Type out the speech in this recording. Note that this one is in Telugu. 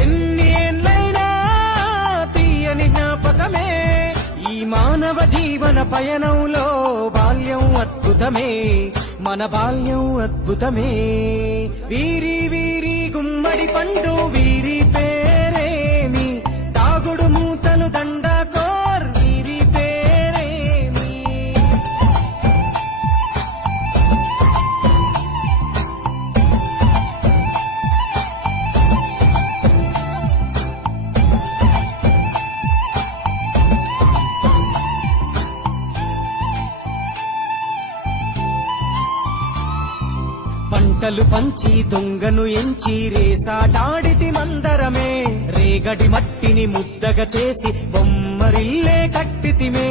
ఎన్ని ఏళ్ళైనా తీయని జ్ఞాపకమే ఈ మానవ జీవన పయనంలో బాల్యం అద్భుతమే మన బాల్యం అద్భుతమే వీరి వీరి గుమ్మడి పండు వీరి పేరేమి తాగుడు మూతలు దండకోర్ వీరి పేరేమి పంటలు పంచి దొంగను ఎంచి రేసాటాడితి మందరమే రేగడి మట్టిని ముద్దగా చేసి బొమ్మరిల్లే కట్టితిమే